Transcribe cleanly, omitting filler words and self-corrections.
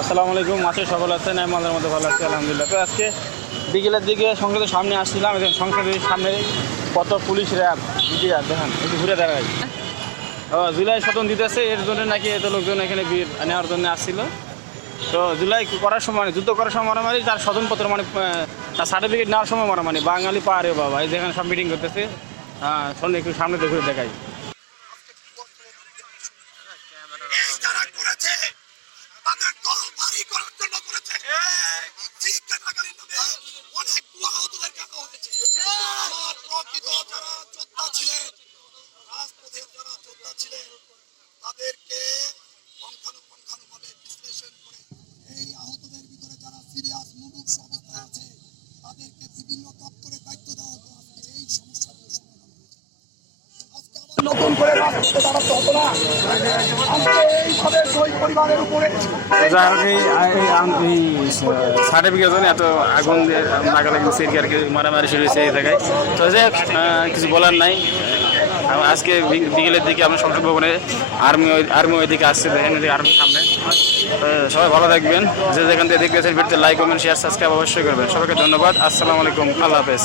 আসসালামু আলাইকুম। মাছের সকল আছেন? আমি আমাদের মধ্যে ভালো আছি আলহামদুলিল্লাহ। তো আজকে বিকেলের দিকে সংসদের সামনে আসছিলাম। সংসদের সামনে কত পুলিশ র্যাব দেখেন, একটু ঘুরে দাঁড়াই। জুলাই শতন দিতেছে, এর জন্য নাকি এত লোকজন এখানে ভিড় নেওয়ার জন্য আসছিল। তো জুলাই করার সময়, যুদ্ধ করার সময় মারামারি, তার স্বতনপত্র মানে তার সার্টিফিকেট নেওয়ার সময় মারামারি। বাঙালি পারে বাবা, এই যেখানে সব মিটিং করতেছে। শোনে একটু সামনে ঘুরে দেখাই। যারা করেছে তাদের দল ভারী করার জন্য করেছে। শীতকালীন নামে অনেকগুলো আহতদের দেখা হয়েছে। আমার প্রকৃত যারা যোদ্ধা ছিলেন, রাজপথের যারা যোদ্ধা ছিলেন, তাদেরকে পুঙ্খানুপুঙ্খানুভাবে বিশ্লেষণ করে এই আহতদের ভিতরে যারা সিরিয়াস মুমূর্ষু অবস্থায় আছে তাদেরকে বিভিন্ন দপ্তরে দায়িত্ব দেওয়া হতো। আজকে এই সমস্যাগুলো সমাধান হয়েছে। আজকে আবার নতুন করে রাজপথে দাঁড়াতে হতো না। আজকে এইভাবে শহীদ পরিবারের উপরে সার্টিফিকেট জন্য এত আগুন দিয়ে লাগালাগি আর কি, মারামারি শুরু হয়েছে এই জায়গায়। তো যাই হোক, কিছু বলার নাই। আজকে বিকেলের দিকে আমরা সংসদ ভবনে আর্মি ওইদিকে আসছে, দেখেন আর্মির সামনে। সবাই ভালো থাকবেন, যে যেখান থেকে দেখতেছেন ভিডিওতে লাইক কমেন্ট শেয়ার সাবস্ক্রাইব অবশ্যই করবেন। সবাইকে ধন্যবাদ। আসসালামু আলাইকুম, আল্লাহ হাফেজ।